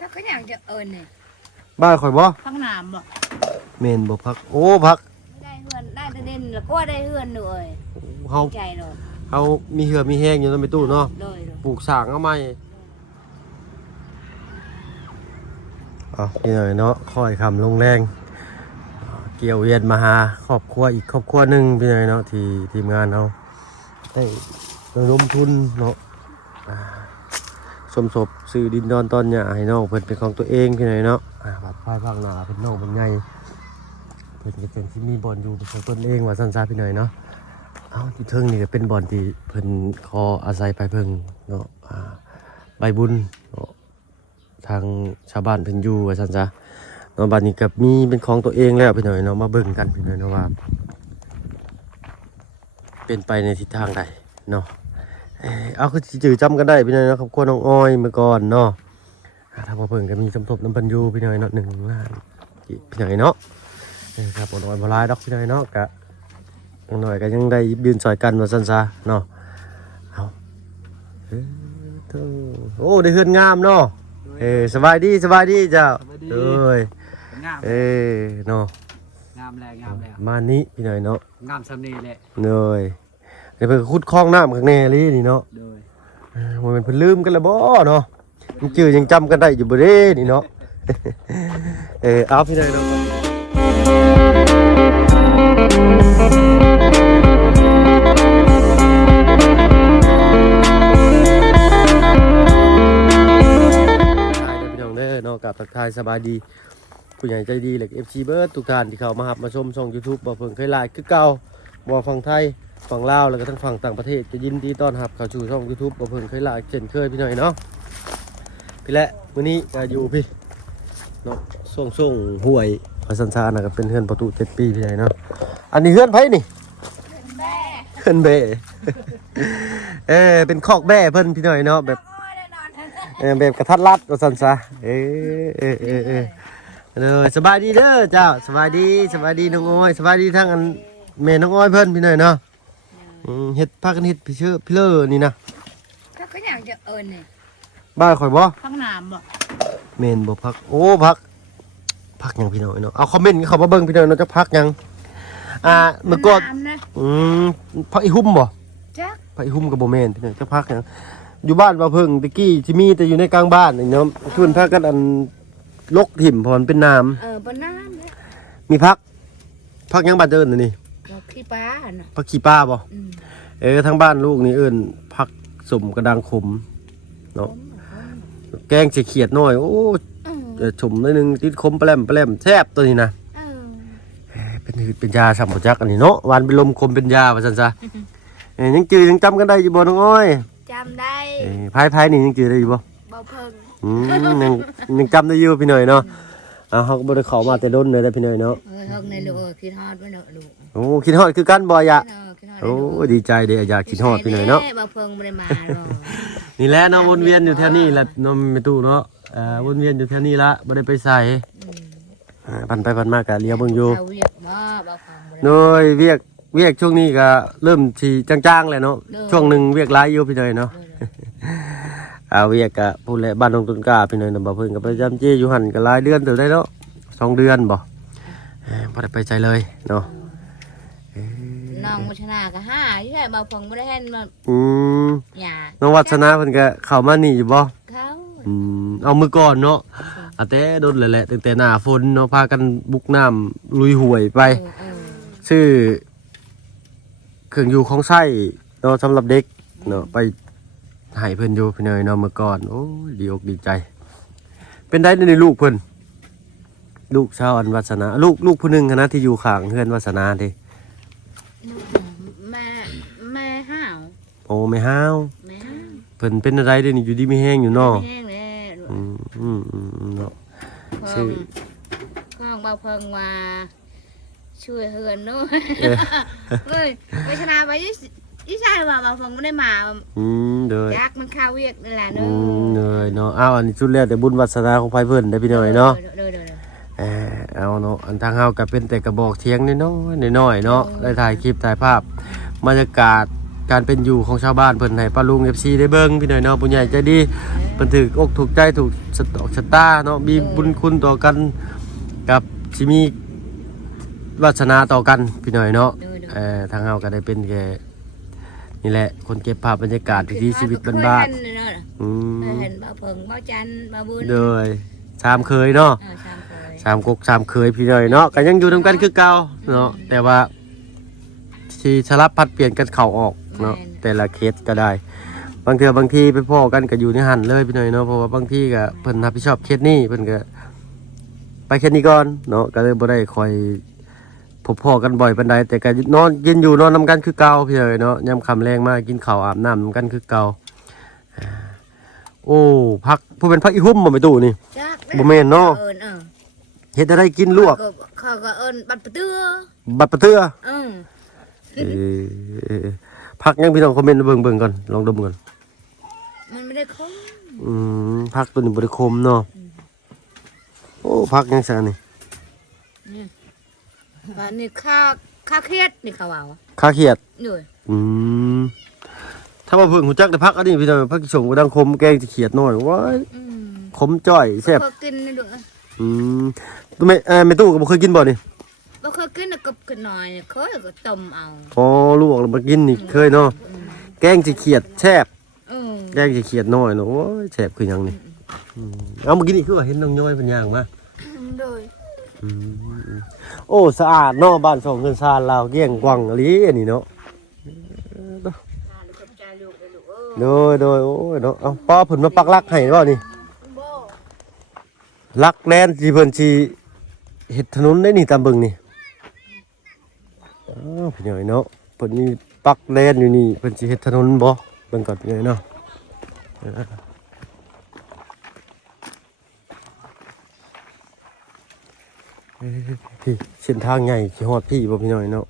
ถ้าก็อยากจะเนี่ยบ้านข่อยบ่พักน้ำบ่เมนบ่พักโอ้พักได้เฮือนได้แต่เด่นแล้วก็ได้เฮือนเลยเฮาใจเลยเฮามีเหือมีแห้งอยู่ในตู้เนาะปลูกสร้างเอาใหม่นี่หน่อยเนาะค่อยคำลงแรงเกี่ยวเวียนมาหาครอบครัวอีกครอบครัวหนึ่งพี่หน่อยเนาะที่ทีมงานเราได้ระดมทุนเนาะสมทบซื้อดินดอนตอนเนี่ยให้น้องเพิ่นเป็นของตัวเองพี่หน่อยเนาะบัดพายภาคหน้าเป็นน้องเป็นไงเพิ่นก็เป็นที่มีบอลอยู่เป็นของตนเองว่าสั้นๆพี่หน่อยเนาะที่เทิงนี่ก็เป็นบอลที่เพิ่นขออาศัยไปเพิ่งเนาะใบบุญเนาะทางชาวบ้านเพิ่นอยู่ว่าซั่นซะเนาะบัดนี้ก็มีเป็นของตัวเองแล้วพี่หน่อยเนาะมาเบิ่งกันพี่หน่อยเนาะว่าเป็นไปในทิศทางใดเนาะคือจื่อจำกันได้พี่หน่อยเนาะครอบครัวน้องอ้อยเมื่อก่อนเนาะถ้ามาเบิ่งก็มีสมทบน้ำเพิ่นอยู่พี่หน่อยเนาะ1 ล้านพี่หน่อยเนาะครับบ่น้อยบ่หลายดอกพี่หน่อยเนาะก็หน่อยก็ยังได้ยืนซอยกันว่าซั่นซะเนาะโอ้ได้เฮือนงามเนาะสบายดีเจ้าเอ้ยเนาะงามแล้วมานี้พี่หน่อยเนาะงามสำนีแหละเลยเดี๋ยวเพิ่นขุดคลองน้ำข้างในลี่นี่เนาะมันเป็นเพิ่นลืมกันแล้วบ่เนาะยังจื้อยังจำกันได้อยู่บ่เด้นี่เนาะเอาพี่หน่อยเนาะกับทักทายสบายดีผู้ใหญ่ใจดีเหล็ก FC เบิร์ดทุกท่านที่เข้ามาหับมาชมช่อง YouTube บ่เพิ่งเคยไลฟ์คือเก่าบ่ฝั่งไทยฝั่งลาวแล้วก็ทั้งฝั่งต่างประเทศจะยินดีต้อนรับเข้าสู่ช่อง YouTube บ่เพิ่งเคยไลฟ์เช่นเคยพี่หน่อยเนาะพี่และมื้อนี้ก็อยู่พี่เนาะส่งห้วยพระสันซานะก็เป็นเฮือนประตู7 ปีพี่หน่อยเนาะอันนี้เฮือนไผนี่เฮือนแบ่เป็นคอกแบ่เพิ่นพี่หน่อยเนาะแบบแบบกระทัดรัดว่าซั่นซะสบายดีเด้อเจ้าสบายดีน้องอ้อยสบายดีทั้งอันแม่น้องอ้อยเพิ่นพี่หน่อยเนาะเฮ็ดพากันเฮ็ดพี่เชื่อพี่เลอนี่นะถ้าก็อยากจะเนี่ยบ้านข่อยบ่พักน้ำบ่เมนบ่พักโอ้พักหยังพี่หน่อยเนาะเอาคอมเมนต์เข้ามาเบิ่งพี่หน่อยเนาะจะพักหยังเมื่อก่อนพักอีหุ่มบ่จักพักอีหุ่มก็บ่แม่นพี่หน่อยจะพักหยังอยู่บ้านบ่เพิ่งตะกี้ที่มีแต่อยู่ในกลางบ้านนี่เนาะชวนพากันอันลกถิ่มพรเป็นน้ำบนน้ำเนี่ยมีพักยังบ้านเดินนี่พักขี้ปลาเนาะพักขี้ปลาบ่ทางบ้านลูกนี่เอิ้นพักสมกระดังขมเนาะแกงสิเขียดน้อยโอ้ชมนิดนึงติดคมแปลมแซ่บตัวนี้นะเป็นหืดเป็นยาสัมปจักอันนี้เนาะหวานเป็นลมคมเป็นยาว่าซั่นซะยังจื้อยังจำกันได้อยู่บ่น้องอ้อยจำได้พายนี่ยังจื้อได้อยู่บ่บ่เพิ่งยังจำได้อยู่พี่หน่อยเนาะเขาก็บ่ได้เข้ามาแต่ด้นเลยได้พี่หน่อยเนาะเฮกในลูกคิดฮอดไว้เนาะลูกโอ้คิดฮอดคือกันบ่อยะโอ้ดีใจเด้อยากคิดฮอดพี่หน่อยเนาะบ่เพิ่งบ่ได้มาหรอกนี่แหละเนาะวนเวียนอยู่แถวนี้แหละเนาะแม่ตู้เนาะวนเวียนอยู่แถวนี้ละบ่ได้ไปใส่พันไปพันมากะเลี้ยวเบิ่งอยู่เวียกบ่ฟังโดยเวียกช่วงนี้ก็เริ่มสิจางๆแล้วเนาะช่วงนึงเวียกหลายอยู่พี่หน่อยเนาะเวียกกะพูดแหละบ้านตรงต้นกล้าพี่หน่อยบ่เพิ่นก็ประจำเจอยู่หั่นก็หลายเดือนเติบได้เนาะ2 เดือนบ่ได้ไปใจเลยเนาะน้องวัฒนาก็5อยู่ได้บ่เพิ่งบ่ได้เห็นมาหญ้าน้องวัฒนาเพิ่นก็เข้ามานี่อยู่บ่เขาเอามือก่อนเนาะแต่โดนแหละตั้งแต่หน้าฝนเนาะพากันบุกน้ำลุยห้วยไปชื่อเครื่องอยู่ของไส้เนาะสำหรับเด็กเนาะไปให้เพิ่นอยู่พี่น้อยเนาะเมื่อก่อนโอ้ดีอกดีใจเป็นได้ในลูกเพิ่นลูกชาวอันวัฒนาลูกผู้หนึงนะที่อยู่ข้างเฮือนวัฒนาเด้แม่ห้าวโอ้แม่ห้าวเพิ่นเป็นอะไรเด้นี่อยู่ดีไม่แห้งอยู่เนาะแห้งแล้วเนาะชื่อข้างบ่เพิ่งว่าช่วยเฮือนเนาะเอ้ยไปชนะไปอีชายว่าบ่เพิ่งบ่ได้มาเด้อจักมันข้าวเวียกนั่นแหละเนาะเนาะอันนี้สุดแล้วแต่บุญวาสนาของไผเพิ่นได้พี่น้อยเนาะเอาเนาะอันทางเฮาก็เป็นแต่กระบอกเถียงน้อยๆเนาะได้ถ่ายคลิปถ่ายภาพบรรยากาศ การเป็นอยู่ของชาวบ้านเพิ่นให้ป้าลุง FC ได้เบิ่งพี่น้อยเนาะผู้ใหญ่ใจดีเพิ่นถูกอกถูกใจถูกสะตอกชะตาเนาะมีบุญคุณต่อกันกับสิมีวาสนาต่อกันพี่น้อยเนาะทางเฮาก็ได้เป็นแค่นี่แหละคนเก็บภาพบรรยากาศวิถีชีวิตบ้านๆเห็นบ่เพิ่งบ่จันบ่บุญเลยชามเคยเนาะชามกกชามเคยพี่น้อยเนาะก็ยังอยู่นำกันคือเก่าเนาะแต่ว่าที่สลับพัดเปลี่ยนกันเข้าออกเนาะแต่ละเคสก็ได้บางทีไปพ้อกันก็อยู่ในหันเลยพี่น้อยเนาะเพราะว่าบางทีก็เพิ่นรับผิดชอบเคสนี้เพิ่นก็ไปเคสนี้ก่อนเนาะก็เลยบ่ได้คอยพบพ้อกันบ่อยปานใดแต่ก็นอนกินอยู่นอนนำกันคือเก่าพี่น้อยเนาะยามค่ำแรงมากินข้าวอาบน้ำนำกันคือเก่าโอ้พักผู้เป็นพักอีหุ่มบ่ไปตู้นี่บ่แม่นเนาะเฮ็ดอะไรกินลวกเขาก็เอิ้นบัดปะเตื้อพักยังพี่น้องคอมเมนต์เบิ่งก่อนลองดมก่อนมันไม่ได้คมพักตัวนี้บ่ได้คมเนาะโอ้พักยังซะนี่นี่ค่าเครียดนี่เขาว่าค่าเครียดด้วยถ้าว่าเพิ่งหูจักได้พักอันนี้พี่น้องพักส่งก็ดังคมแกงสิเขียดน้อยว้ายคมจ้อยแซ่บกินนี่ด้วยไม่ตู้ก็บ่เคยกินบ่นี่บ่เคยกินน่ะกับกินน้อยเคยก็ต้มเอาอ๋อลวกแล้วมากินนี่เคยเนาะแกงสิเขียดแซ่บแกงสิเขียดน้อยเนาะโอ้ยแซ่บคือหยังนี่เอามากินนี่คือว่าเห็นน้องย้อยเพิ่นย่างมาโดยโอ้สะอาดเนาะบ้านสองเงินซานลาวเกี้ยงกวางอลีอันนี้เนาะโดยโอ้ยเนาะเอาป้าเพิ่นมาปักหลักให้บ่นี่ลักแลนสิเพิ่นสิเฮ็ดถนนได้นี่ตามเบิ่งนี่พี่น้อยเนาะเพิ่นนี่ปักแลนอยู่นี่เพิ่นสิเฮ็ดถนนบ่เบิ่งก่อนพี่น้อยเนาะพี่เส้นทางใหญ่สิฮอดพี่บ่พี่น้อยเนาะ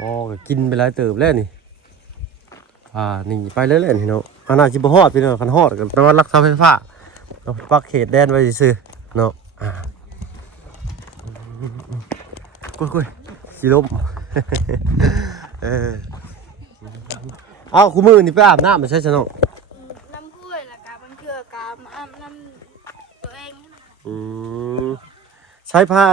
อ๋อก็กินไปหลายเติบแล้วนี่นี่ไปเรื่อยๆนี่เนาะน่าสิบ่ฮอดพี่น้อยคันฮอดก็ประมาณรักษาไฟฟ้าเราปักเขตแดนไว้ซื่อเนาะคุยสิลมเอาคู่มือนี่ไปอาบน้ำมาใช่ไหมน้องน้ำห้วยละกามันเชื่อกาอาบน้ำตัวเองใช้ผ้า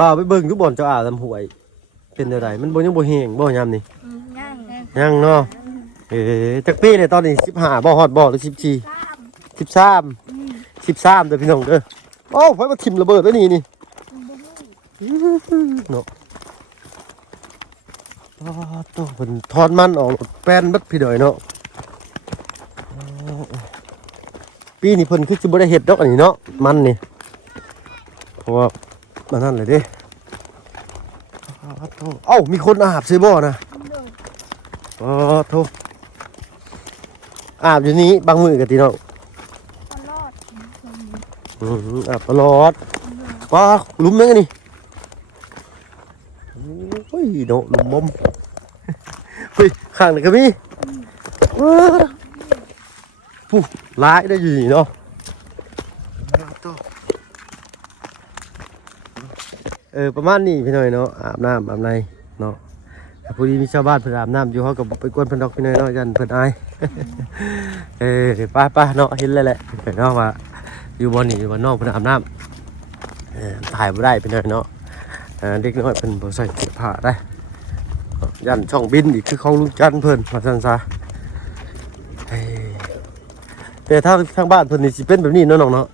บ่าวไปเบิ่งทุกบ่อนเจ้าอาบน้ำห้วยเป็นอะไรมันบ่ยังบ่แห้งบ่ยามนี่ยังเนาะจักปีเลยตอนนี้15บ่ฮอดบ่หรือ14 13เด้อพี่น้องเด้อโอ้ไฟมาทิ่มระเบิดแล้วนี่เนาะตัวเพิ่นทอนมันออกแป้นบัดพี่น้อยเนาะปีนี้เพิ่นคือสิบ่ได้เฮ็ดดอกอันนี้เนาะมันนี่เพราะว่ามันนั่นเลยเด้เอ้ามีคนอาบใส่บ่นะโธ่อาบอยู่นี้บางมื้อก็ติเนาะอาบตลอดป้าลุมนั่นนี่โอ้ยเนาะลุมมเฮ้ยข้างไหนก็มีผู้ร้ายได้อยู่เนาะประมาณนี้พี่หน่อยเนาะอาบน้ำอาบในเนาะพอดีมีชาวบ้านเพิ่นอาบน้ำอยู่เขากับไปกวนเพิ่นดอกพี่หน่อยเนาะยันเพิ่นอายป้าเนาะเห็นเลยแหละเนาะว่าอยู่บนนี่อยู่บนนอกเพิ่นอาบน้ำถ่ายไม่ได้พี่หน่อยเนาะเด็กน้อยเพิ่นบ่ใส่เสื้อผ้าได้ยันช่องบินอีกคือของลุงจันเพิ่นว่าซั่นซะแต่ถ้าทางบ้านเพิ่นนี่สิเป็นแบบนี้เนาะน้องเนาะ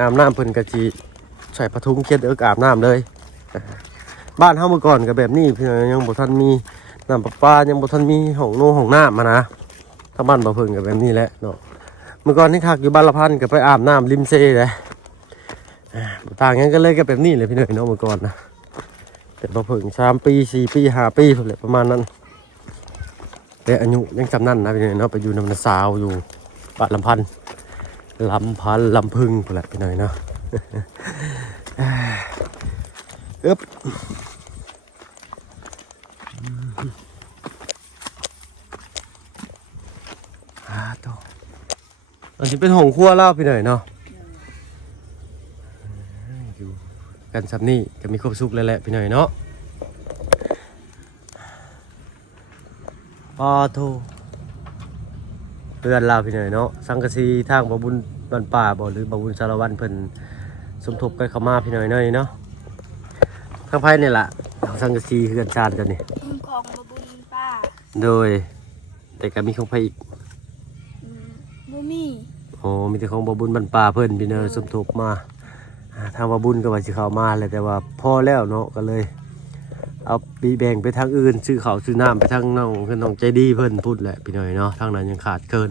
อาบน้ำเพิ่นก็สิใส่ผ้าถุงเช็ดอาบน้ำเลยบ้านเฮาเมื่อก่อนก็แบบนี้เพิ่นยังบ่ทันมีน้ำประปายังบ่ทันมีห้องน้ำมานะถ้าบ้านบ่เพิ่นก็แบบนี้แหละเนาะเมื่อก่อนที่คักอยู่บ้านละพันก็ไปอาบน้ำริมเซ่เลยต่างกันก็เลยก็แบบนี้เลยพี่หน่อยเนาะเมื่อก่อนนะแต่บ่เพิ่ง3 ปี 4 ปี 5 ปีพุ่นแหละประมาณนั้นแต่อายุยังจำนั่นนะพี่หน่อยเนาะไปอยู่น้ำสาวอยู่บ้านลำพันลำพึงพุ่นแหละพี่หน่อยเนาะต่ออันนี้เป็นห้องครัวเล่าพี่หน่อยเนาะอยู่กันซับนี่ก็มีครบสุกแล้วแหละพี่หน่อยเนาะ ปอโทเรือนเราพี่หน่อยเนาะสังกะสีทางบ่บุญบ้านป่าบ่หรือบ่บุญสารวัตรเพิ่นสมทบกันเข้ามาพี่หน่อยเนาะทางไผนี่ล่ะสังกะสีเรือนชาติกันนี่ ของบบุญป้า โดยแต่ก็มีของไผอีก บ่มี โอ้มีแต่ของบ่บุญบ้านป่าเพิ่นพี่หน่อยสมทบมาทางบ่บุญก็ว่าสิเข้ามาแหละแต่ว่าพอแล้วเนาะก็เลยเอาปีแบ่งไปทางอื่นซื้อข้าวซื้อน้ำไปทางน้องเพิ่นน้องใจดีเพิ่นพูดแหละพี่หน่อยเนาะทางนั้นยังขาดเกิน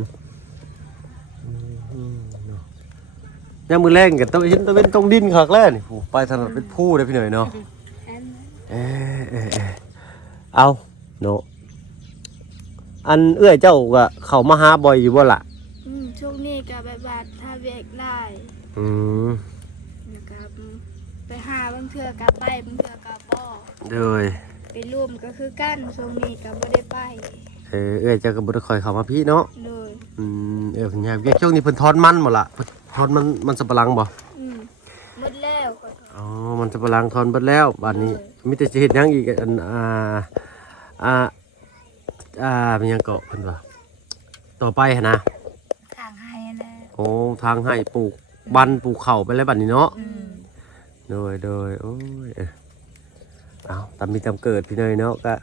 ยามมื้อแรงก็ต้องเห็นตะเวนตรงดินคักแล้วนี่ไปถนนเป็นผู้เด้อพี่หน่อยเนาะเอาเนาะอันเอื้อยเจ้าก็เข้ามาหาบ่อยอยู่บ่ล่ะ ช่วงนี้ก็แบบถ้าเวกได้ อืม นะครับไปหาบางเทื่อก็ไปบางเทื่อก็บ่ โดย ไปร่วมก็คือกันช่วงนี้ก็บ่ได้ไป เอื้อยเจ้าก็บ่ได้ค่อยเข้ามาพี่เนาะ เลย เพิ่นยามเวียกช่วงนี้เพิ่นทอนมันบ่ล่ะเพิ่นทอนมันสับปะหลังบ่ หมดแล้วก็ อ๋อมันสับปะหลังทอนเบิดแล้วบัดนี้มีแต่สิเฮ็ดหยังอีกอันเป็นหยังเกาะเพิ่นว่าต่อไปหั่นนะ ทางให้นะ โอ้ทางให้ปลูกบันปลูกข้าวไปแล้วบัดนี้เนาะโดยโอ้ยเอาตามมีตามเกิดพี่เนยเนาะก็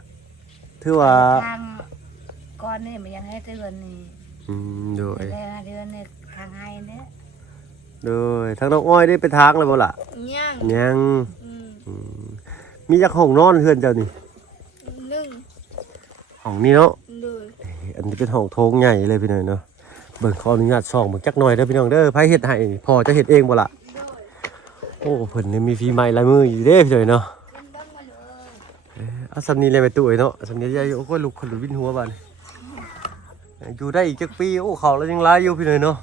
ถือว่า ทางก่อนนี่มันยังให้เดือนนี่ โดย แล้วเดือนนี่ทางให้เนี่ย โดยทางน้องอ้อยได้ไปทางแล้วบ่ล่ะ ยัง มีจักห้องนอนเฮือนเจ้านี่ หนึ่ง ห้องนี้เนาะ เลย อันนี้เป็นห้องโถงใหญ่เลยพี่เนยเนาะเบิ่งขออนุญาตส่องเบิ่งจักหน่อยเด้อพี่น้องเด้อไผเฮ็ดให้พอจะเฮ็ดเองบ่ล่ะโอ้เพิ่นนี่มีฝีไม้ลายมืออยู่เด้พี่เนยเนาะเอาสำนี้เลยไปตู้ไอ้เนาะสำนี้ใหญ่โอ้ก็ลุกคนลุกวินหัวบ้านอยู่ได้อีกจักปีโอ้เขาแล้วยังร้ายอยู่พี่เลยเนาะ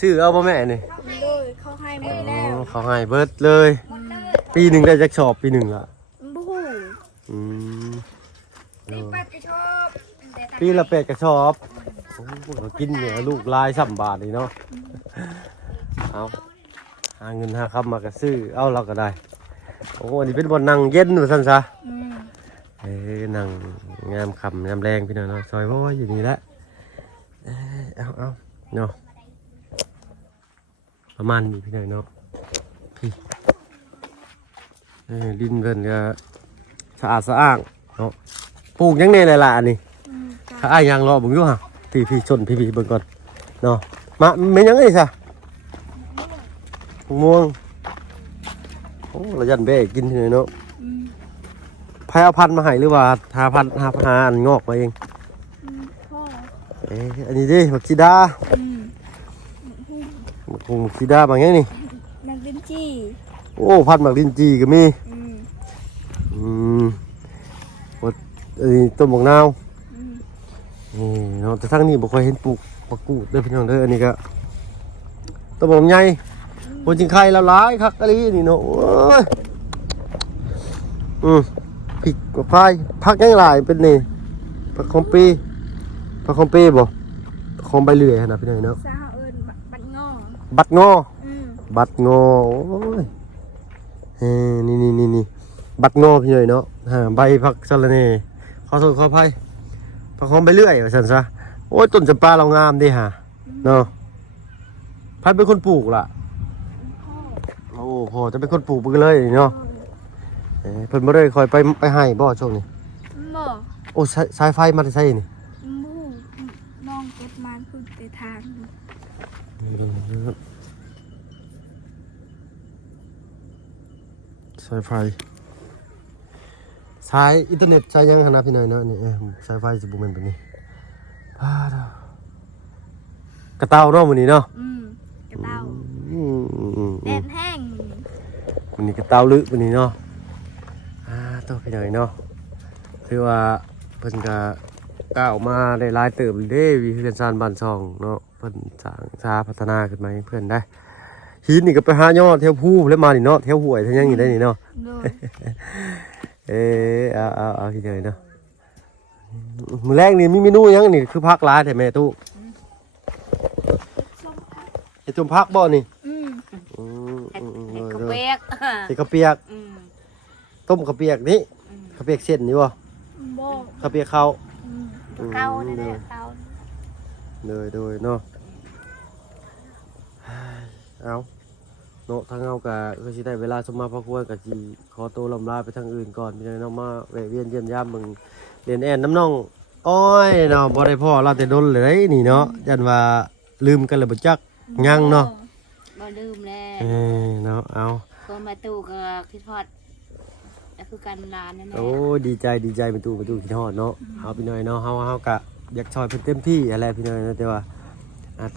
ซื้อเอาบ่แม่นี่ เลยเขาให้หมดแล้ว เขาให้เบิดเลยปีหนึ่งได้จักชอบปีหนึ่งละ บู๊ ปีละ8กระสอบโอ้กินเนี่ยลูกลาย3 บาทนี่เนาะเอาหาเงินหาคำมาก็ซื้อเอาเราก็ได้โอ้อันนี้เป็นบ่อนนั่งเย็นว่าซั่นซะนั่งงามคำงามแรงพี่น้องเนาะซอยบ่อยู่นี่แหละเอาเนาะประมาณนี้พี่น้องเนาะพี่ดินเพิ่นก็สะอาดสะอ้างเนาะปลูกยังไงเลยล่ะอันนี้ถ้าอ้ายยางรอเบิ่งอยู่ฮะพี่ชนพี่เบิ่งก่อนเนาะมาแม่นยังไงซะม่วงโอ้ระยันเบ้กินที่ไหนเนาะไผเอาพันธุ์มาให้หรือว่าหาอันงอกมาเองอันนี้ดิบักซีดาบักซีดาบางอย่างนี่ นักดินจี้ โอ้พันธุ์บักลินจีก็มีอันนี้ต้นบักนาวนี่เนาะแต่ทั้งนี้บ่ค่อยเห็นปลูกบักกูดเด้อพี่น้องเด้ออันนี้ก็ต้นบักใหญ่คนจริงไข่แล้วหลายคักอะลีนี่เนาะโอ้ยพริกกับไฟผักยังหลายเป็นนี่ผักคอมปีบ่ผักคอมใบเลื่อยนะพี่น้องเนาะ สาวเอิญบัดงอ บัดงอโอ้ยนี่บัดงอพี่น้องเนาะใบผักสะระแหน่ขอโทษขออภัยผักคอมใบเลื่อยว่าซั่นซะโอ้ยต้นจำปาเรางามดิฮะเนาะพันเป็นคนปลูกล่ะโอ้พอจะเป็นคนปลูกไปเลยเนาะเพิ่นบ่ได้คอยไปให้บ่ช่วงนี้ บ่ โอ้สายไฟมาใส่นี่ บู๊น้องเก็บมันพึ่งไปทาง สายไฟสายอินเทอร์เน็ตใช้ยังหั่นนะพี่น้อยเนาะนี่สายไฟสิบ่แม่นปานนี้กระเตาเนาะมื้อนี้เนาะ กระเตาแดดแห้ง มื้อนี้กระเตาลึมื้อนี้เนาะตัวพี่น้อยเนาะคือว่าเพิ่นก็ก้าวมาได้หลายเติบเด้วิเฮือนซานบ้านช่องเนาะเพิ่นสร้างชาพัฒนาขึ้นมาให้เพิ่นได้หินนี่ก็ไปหายอดแถวภูแล้วมานี่เนาะแถวห้วยแถวหยังนี่ได้นี่เนาะเอาพี่น้อยเนาะมื้อแรกนี่มีเมนูหยังนี่คือผักหลายแท้แม่ตู้เฮ็ดจุ่มผักบ่นี่เห็ดกระเปียก เฮ็ดข้าวเปียกต้มข้าวเปียกนี่ าวเปียกเส้นนี่บ่ บ่ ข้าวเปียกข้าว เก่านี่แหละเก่า โดยเนาะเอาเนาะทางเอาก็คือสิได้เวลาสมมาพระควรก็สิขอตัวลำลาไปทางอื่นก่อนพี่น้องมาแวะเวียนเยี่ยมยามเบิ่งเรียนแอนน้ำน้องอ้อยเนาะบ่ได้พ่อเราแต่ดนเลยนี่เนาะยันว่าลืมกันแล้วบ่จักยังเนาะ บ่ลืมแล้ว เนาะเอา คนมาตู้ก็คิดฮอดแล้วคือกันลานนั่นแหละ โอ้ดีใจไปตู้คิดฮอดเนาะเอาพี่น้อยเนาะเฮาก็อยากช่วยเพิ่นเต็มที่อะไรพี่น้อยเนาะแต่ว่า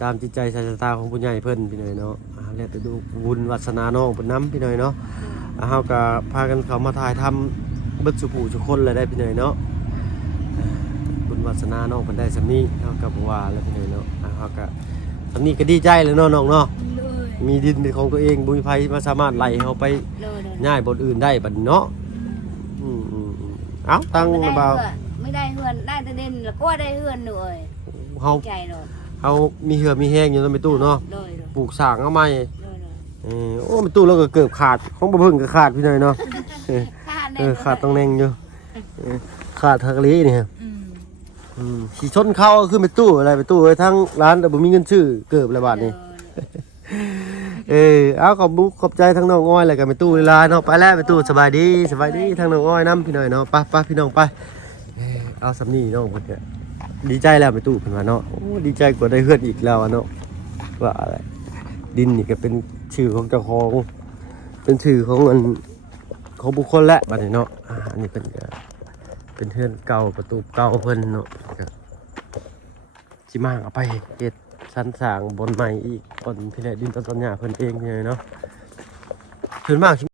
ตามจิตใจศรัทธาของผู้ใหญ่เพิ่นพี่น้อยเนาะแล้วแต่ดูบุญวาสนาน้องเพิ่นนํพี่น้อยเนาะเฮาก็พากันเข้ามาถ่ายทำเบิดสุผู้ทุกคนเลยได้พี่น้อยเนาะบุญวาสนาน้องเพิ่นได้สำนี้เฮาก็บ่ว่าแล้วพี่น้อยเนาะเฮาก็สำนี้ก็ดีใจแล้วเนาะน้องเนาะ เลย มีดินเป็นของตัวเองบุญไผมาสามารถไล่เฮาไป เลย ง่ายบนอื่นได้บัดเนาะเอ้าตั้ง ไม่ได้ บ่าว เหือนไม่ได้เหือนได้แต่เด่นแล้วก็ได้เหือนหน่อย เฮา ใจเลย เฮามีเหือมีแห้งอยู่ในตู้เนาะ เลย ปลูกสร้างเอาใหม่ เลย โอ้ในตู้แล้วก็เกือบขาดของบ่เพิ่งก็ขาดพี่หน่อยเนาะ ขาด ขาดต้องแน่งอยู่ขาดทากะลีนี่ฮะสิชนเข้าขึ้นไปตู้อะไรไปตู้ไว้ทั้งร้านแต่บ่มีเงินซื้อเกือบละบาทนี่เอาขอบใจทั้งน้องอ้อยแล้วก็ไปตู้เวลาเนาะไปแล้วไปตู้สบายดีทั้งน้องอ้อยนำพี่หน่อยเนาะไปพี่น้องไปเอาสำนี้น้องเพิ่นก็ดีใจแล้วไปตู้เพิ่นว่าเนาะโอ้ดีใจกว่าได้เฮือนอีกแล้วอะเนาะว่าอะไรดินนี่ก็เป็นชื่อของเจ้าของเป็นชื่อของบุคคลและบัดนี้เนาะอันนี้เพิ่นก็เป็นเฮือนเก่าประตูเก่าเพิ่นเนาะก็สิมาเอาไปเฮ็ดชั้นสร้างบนใหม่อีกบนที่ไหนดินต้นหญ้าเพิ่นเองเนี่ยเนาะเพิ่นมาก